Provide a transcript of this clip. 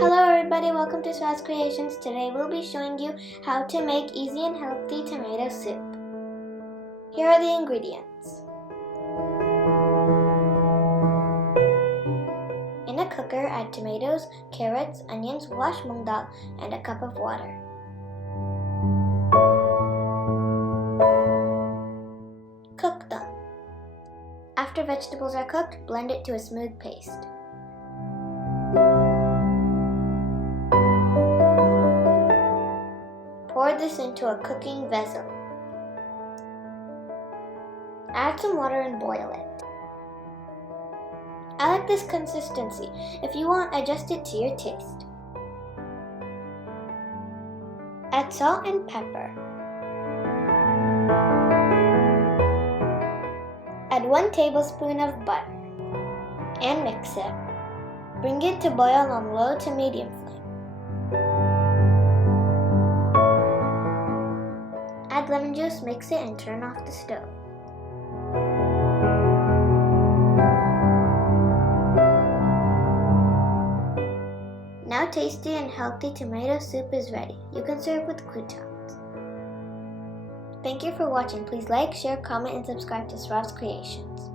Hello everybody, welcome to Swaz Creations. Today we'll be showing you how to make easy and healthy tomato soup. Here are the ingredients. In a cooker, add tomatoes, carrots, onions, wash moong dal, and a cup of water. Cook them. After vegetables are cooked, blend it to a smooth paste. Pour this into a cooking vessel. Add some water and boil it. I like this consistency. If you want, adjust it to your taste. Add salt and pepper. Add 1 tablespoon of butter and mix it. Bring it to boil on low to medium flame. Add lemon juice, mix it, and turn off the stove. Now tasty and healthy tomato soup is ready. You can serve with croutons. Thank you for watching. Please like, share, comment, and subscribe to Swaz Creations.